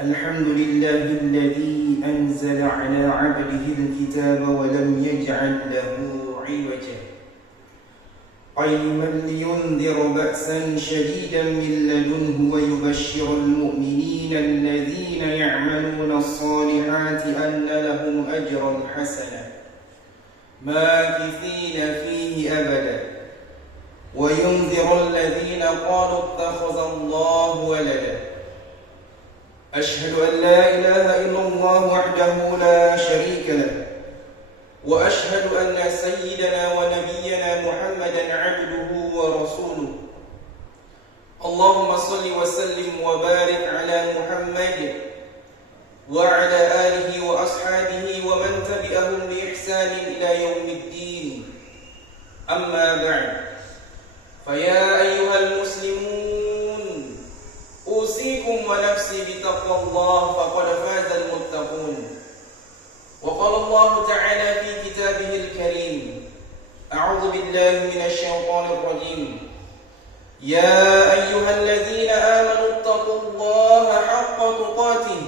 الحمد لله الذي أنزل على عبده الكتاب ولم يجعل له عوجا قيما لينذر بأسا شديدا من لدنه ويبشر المؤمنين الذين يعملون الصالحات أن لهم أجرا حسنا ماكثين فيه أبدا وينذر الذين قالوا اتخذ الله ولدا أشهد أن لا إله إلا الله وحده لا شريك له وأشهد أن سيدنا ونبينا محمدا عبده ورسوله اللهم صل وسلم وبارك على محمد وعلى آله وأصحابه ومن تبعهم بإحسان إلى يوم الدين أما بعد فيا أيها المسلمون أوصيكم ونفسي بتقوى الله فقد فاز المتقون وقال الله تعالى في كتابه الكريم أعوذ بالله من الشيطان الرجيم يا أيها الذين آمنوا اتقوا الله حق تقاته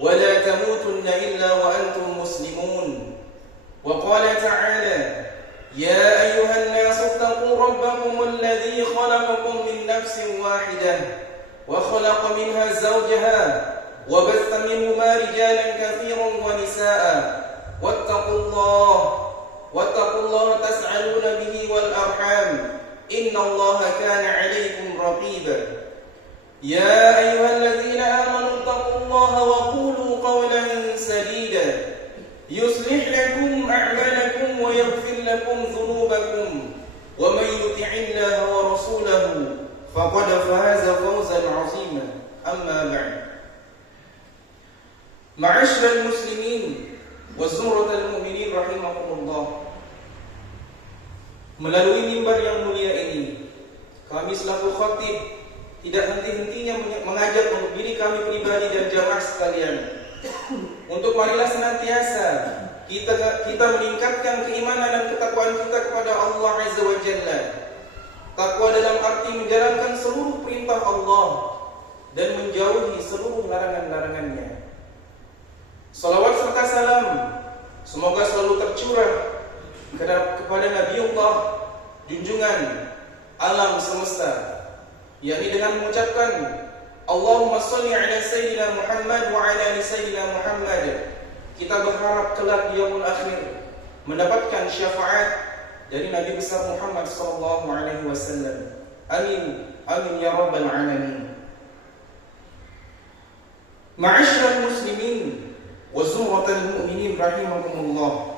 ولا تموتن إلا وأنتم مسلمون وقال تعالى يا أيها الناس اتقوا ربكم الذي خلقكم من نفس واحدة وخلق منها زوجها وبث منهما رجالا كثيرا ونساء واتقوا الله تسألون به والأرحام إن الله كان عليكم رقيبا يا أيها الذين آمنوا اتقوا الله وقولوا قولا سديدا يصلح لكم أعمالكم ويغفر لكم ذنوبكم ومن يطع الله ورسوله فقد فاز فوزا عظيما أما بعد معاشر المسلمين وزمرة المؤمنين rahimahumullah. Melalui mimbar yang mulia ini, kami selaku khatib tidak henti-hentinya mengajak untuk diri kami pribadi dan jamaah sekalian untuk marilah senantiasa kita meningkatkan keimanan dan ketakwaan kita kepada Allah Azza wa Jalla. Takwa dalam arti menjalankan seluruh perintah Allah dan menjauhi seluruh larangan-larangannya. Salawat serta salam semoga selalu tercurah kepada Nabiullah junjungan alam semesta, yakni dengan mengucapkan Allahumma salli ala Sayyidina Muhammad wa ala ali Sayyidina Muhammad. Kita berharap kelak di yaumul akhir mendapatkan syafaat dari Nabi besar Muhammad sallallahu alaihi wasallam. Amin amin ya rabbal alamin. Ma'asyiral muslimin wa zumratal mu'minin rahimakumullah.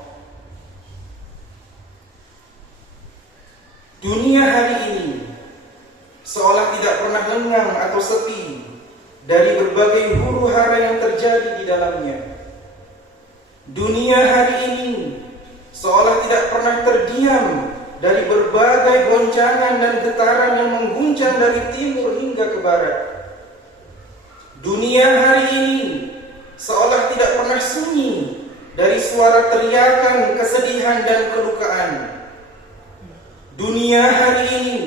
Dunia hari ini seolah tidak pernah lengang atau sepi dari berbagai huru-hara yang terjadi di dalamnya. Dunia hari ini seolah tidak pernah terdiam dari berbagai goncangan dan getaran yang mengguncang dari timur hingga ke barat. Dunia hari ini seolah tidak pernah sunyi dari suara teriakan, kesedihan dan kelukaan. Dunia hari ini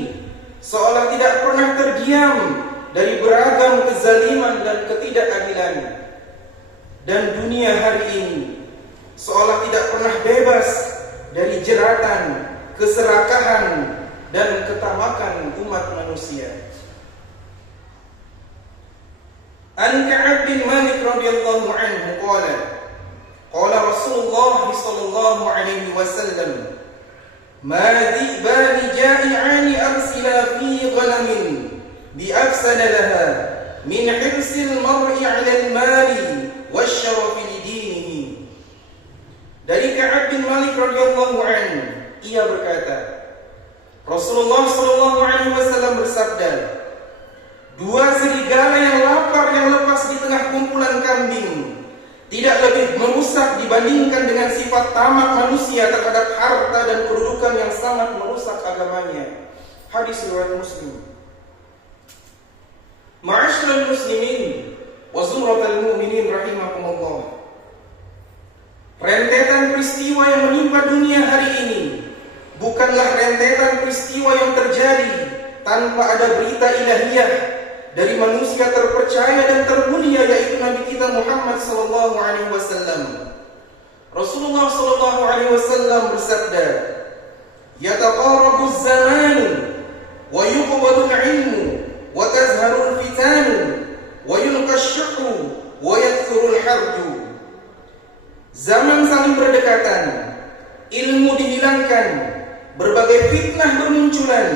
seolah tidak pernah terdiam dari beragam kezaliman dan ketidakadilan. Dan dunia hari ini seolah tidak pernah bebas dari jeratan, keserakahan dan ketamakan umat manusia. An Ka'ab bin Malik radhiyallahu anhu qala Rasulullah sallallahu alaihi wasallam ma dhi'bani ja'i'ani arsila fi ghalamin bi'afsada laha min hirsil mar'i 'ala al-mali wasyarafi li dinihi. Dari Ka'ab bin Malik radhiyallahu anhu, ia berkata, Rasulullah sallallahu alaihi wasallam bersabda, dua serigala yang lapar yang lepas di tengah kumpulan kambing tidak lebih merusak dibandingkan dengan sifat tamak manusia terhadap harta dan kedudukan yang sangat merusak agamanya. Hadis riwayat Muslim. Ma'asyiral muslimin wa zumratal mu'minin rahimakumullah. Rentetan peristiwa yang menimpa dunia hari ini bukanlah rentetan peristiwa yang terjadi tanpa ada berita ilahiyah dari manusia terpercaya dan termulia, yaitu Nabi kita Muhammad sallallahu alaihi wasallam. Rasulullah sallallahu alaihi wasallam bersabda, "Yataqarabu az-zamanu wa yuqbadu al-'ilmu wa tazharu al-fitanu wa yulqa asy-syuhu wa yakthuru al-harju." Zaman saling berdekatan, ilmu dihilangkan, berbagai fitnah bermunculan,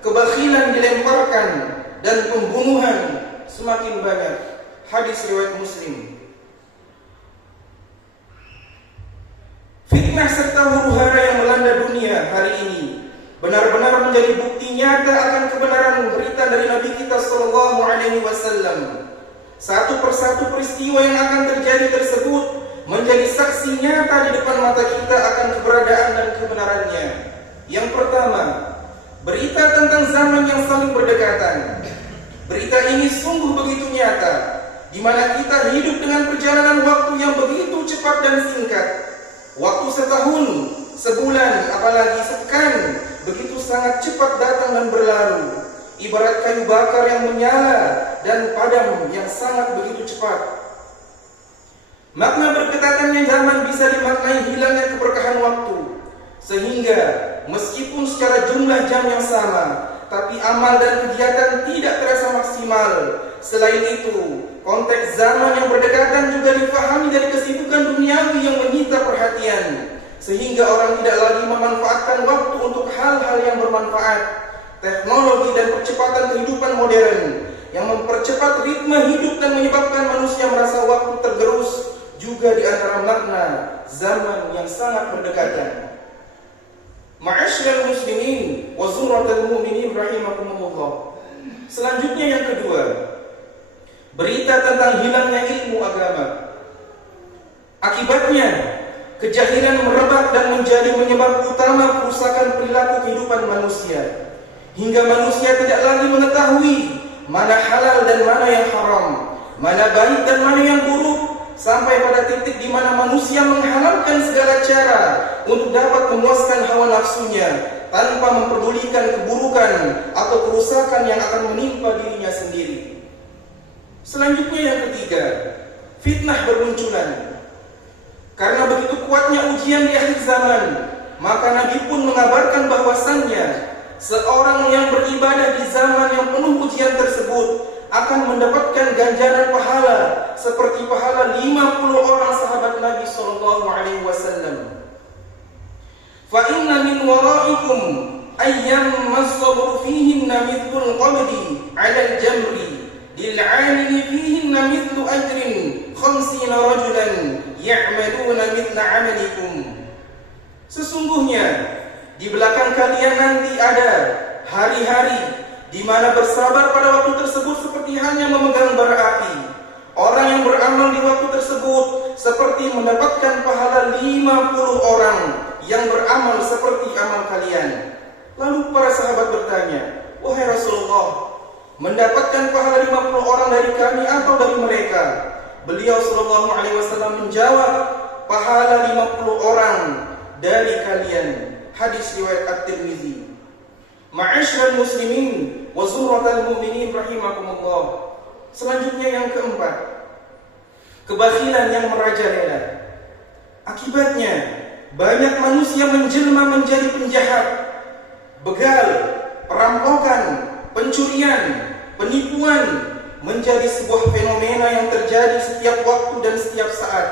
kebakhilan dilemparkan, dan pembunuhan semakin banyak. Hadis riwayat Muslim. Fitnah serta huru-hara yang melanda dunia hari ini benar-benar menjadi bukti nyata akan kebenaran berita dari Nabi kita sallallahu alaihi wasallam. Satu persatu peristiwa yang akan terjadi tersebut menjadi saksi nyata di depan mata kita akan keberadaan dan kebenarannya. Yang pertama, berita tentang zaman yang saling berdekatan. Berita ini sungguh begitu nyata, di mana kita hidup dengan perjalanan waktu yang begitu cepat dan singkat. Waktu setahun, sebulan, apalagi sepekan begitu sangat cepat datang dan berlalu, ibarat kayu bakar yang menyala dan padam yang sangat begitu cepat. Makna berdekatannya zaman bisa dimaknai hilangnya keberkahan waktu, sehingga meskipun secara jumlah jam yang sama, tapi amal dan kegiatan tidak terasa maksimal. Selain itu, konteks zaman yang berdekatan juga difahami dari kesibukan duniawi yang menyita perhatian, sehingga orang tidak lagi memanfaatkan waktu untuk hal-hal yang bermanfaat. Teknologi dan percepatan kehidupan modern yang mempercepat ritme hidup dan menyebabkan manusia merasa waktu tergerus juga di antara makna zaman yang sangat berdekatan. Ma'asyiral muslimin wa zumratal mu'minin rahimakumullah. Selanjutnya yang kedua, berita tentang hilangnya ilmu agama. Akibatnya, kejahilan merebak dan menjadi penyebab utama kerusakan perilaku kehidupan manusia, hingga manusia tidak lagi mengetahui mana halal dan mana yang haram, mana baik dan mana yang buruk, sampai pada titik di mana manusia menghalalkan segala cara untuk dapat memuaskan hawa nafsunya tanpa memperdulikan keburukan atau kerusakan yang akan menimpa dirinya sendiri. Selanjutnya yang ketiga, fitnah bermunculan. Karena begitu kuatnya ujian di akhir zaman, maka Nabi pun mengabarkan bahwasannya seorang yang beribadah di zaman yang penuh ujian tersebut akan mendapatkan ganjaran pahala seperti pahala 50 orang sahabat Nabi sallallahu alaihi wasallam. Fa inna min waraikum ayyam as-sabru fihinna mithlul qabdi 'ala al-jamri lil 'alimi fihinna mithlu ajrin 50 rajulan ya'maluna mithla 'amalikum. Sesungguhnya di belakang kalian nanti ada hari-hari di mana bersabar pada waktu tersebut seperti hanya memegang bara api. Orang yang beramal di waktu tersebut seperti mendapatkan pahala 50 orang yang beramal seperti amal kalian. Lalu para sahabat bertanya, "Wahai Rasulullah, mendapatkan pahala 50 orang dari kami atau dari mereka?" Beliau sallallahu alaihi wasallam menjawab, "Pahala 50 orang dari kalian." Hadis riwayat At-Tirmizi. Ma'asyiral muslimin wa zumratal mu'minin rahimakumullah. Selanjutnya yang keempat, kebakhilan yang merajalela. Akibatnya banyak manusia menjelma menjadi penjahat, begal, perampokan, pencurian, penipuan menjadi sebuah fenomena yang terjadi setiap waktu dan setiap saat.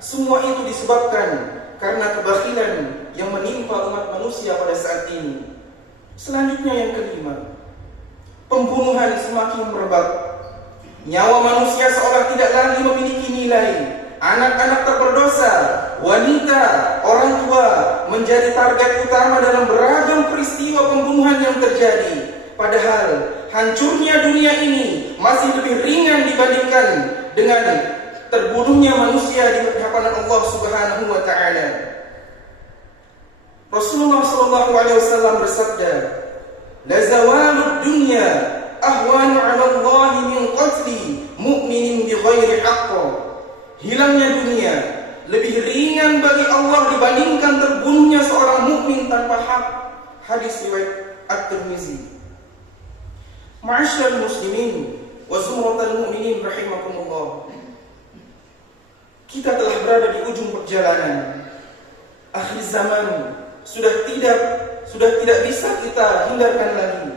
Semua itu disebabkan karena kebakhilan yang menimpa umat manusia pada saat ini. Selanjutnya yang kelima, pembunuhan semakin merebak. Nyawa manusia seolah tidak lagi memiliki nilai. Anak-anak tak berdosa, wanita, orang tua menjadi target utama dalam beragam peristiwa pembunuhan yang terjadi. Padahal hancurnya dunia ini masih lebih ringan dibandingkan dengan terbunuhnya manusia di hadapan Allah Subhanahu wa taala. Rasulullah sallallahu alaihi wasallam bersabda, "La zawalud dunya ahwanu 'ala Allah min qatli mu'minin bi ghairi haqq." Hilangnya dunia lebih ringan bagi Allah dibandingkan terbunuhnya seorang mukmin tanpa hak. Hadis riwayat At-Tirmizi. Ma'asyiral muslimin wa zumratal mu'minin rahimakumullah. Kita telah berada di ujung perjalanan. Akhir zaman sudah tidak bisa kita hindarkan lagi.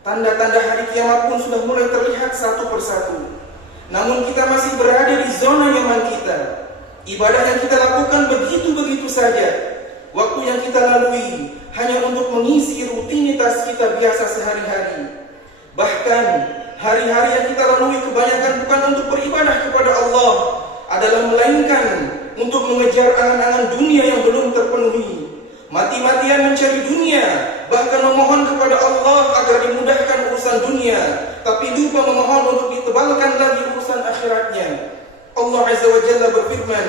Tanda-tanda hari kiamat pun sudah mulai terlihat satu persatu. Namun kita masih berada di zona nyaman kita. Ibadah yang kita lakukan begitu-begitu saja. Waktu yang kita lalui hanya untuk mengisi rutinitas kita biasa sehari-hari. Bahkan hari-hari yang kita lalui kebanyakan bukan untuk beribadah kepada Allah, adalah melainkan untuk mengejar angan-angan dunia yang belum terpenuhi. Mati-matian mencari dunia, bahkan memohon kepada Allah agar dimudahkan urusan dunia, tapi lupa memohon untuk ditebalkan lagi urusan akhiratnya. Allah Azza wa Jalla berfirman,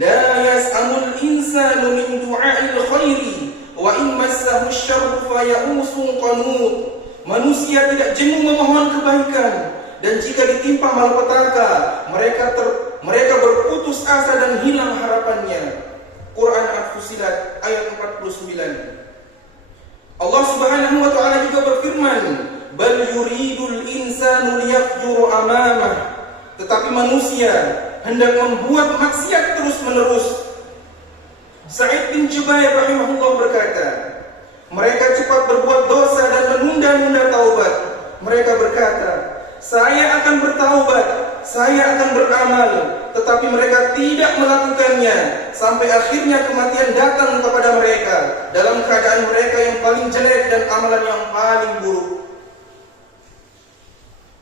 La yas'amul insanu min du'a'il khairi wa in massahu syarru faya'usun qanut. Manusia tidak jemu memohon kebaikan, dan jika ditimpa malapetaka, mereka berputus asa dan hilang harapannya. Quran Al-Fusilat ayat 49. Allah Subhanahu wa taala juga berfirman, Bal yuridul insanu liyafjura amamah. Tetapi manusia hendak membuat maksiat terus-menerus. Sa'id bin Jubair rahimahullah berkata, mereka cepat berbuat dosa dan menunda-nunda taubat. Mereka berkata, saya akan bertaubat, saya akan beramal, tetapi mereka tidak melakukannya sampai akhirnya kematian datang kepada mereka dalam keadaan mereka yang paling jelek dan amalan yang paling buruk.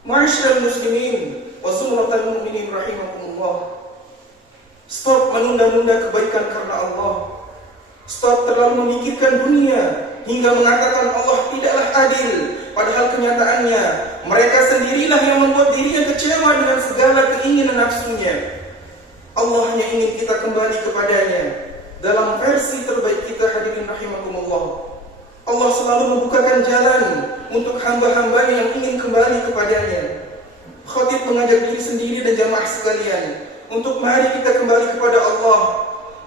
Ma'asyiral muslimin wa zumratal mu'minin rahimakumullah. Stop menunda-nunda kebaikan karena Allah. Stop terlalu memikirkan dunia hingga mengatakan Allah tidaklah adil, padahal kenyataannya mereka sendirilah yang membuat dirinya kecewa dengan segala keinginan nafsunya. Allah hanya ingin kita kembali kepadanya dalam versi terbaik kita, hadirin rahimakumullah. Allah selalu membukakan jalan untuk hamba-hambanya yang ingin kembali kepadanya. Khatib mengajak diri sendiri dan jamaah sekalian untuk mari kita kembali kepada Allah,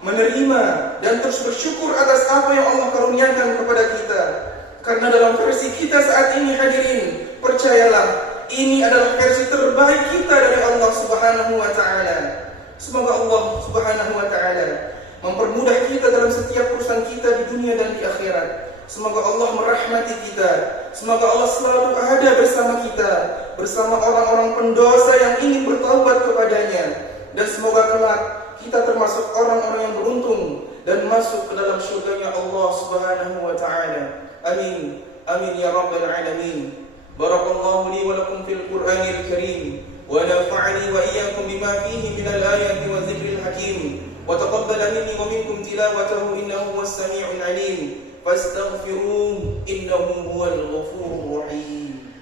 menerima dan terus bersyukur atas apa yang Allah karuniakan kepada kita. Karena dalam versi kita saat ini, hadirin, percayalah, ini adalah versi terbaik kita dari Allah Subhanahu wa taala. Semoga Allah Subhanahu wa taala mempermudah kita dalam setiap urusan kita di dunia dan di akhirat. Semoga Allah merahmati kita. Semoga Allah selalu ada bersama kita, bersama orang-orang pendosa yang ingin bertaubat kepadanya. Dan semoga kelak kita termasuk orang-orang yang beruntung dan masuk ke dalam syurganya Allah Subhanahu wa taala. Amin. Amin ya rabbal alamin. Barakallahu li wa lakum fil Qur'anil Karim wa nafa'ani wa iyyakum bima fihi minal ayati wa dzikril hakim. Wa taqabbala minni wa minkum tilawatahu innahu huwas sami'ul 'alim. Fastaghfiruhu innahu huwal ghafurur rahim.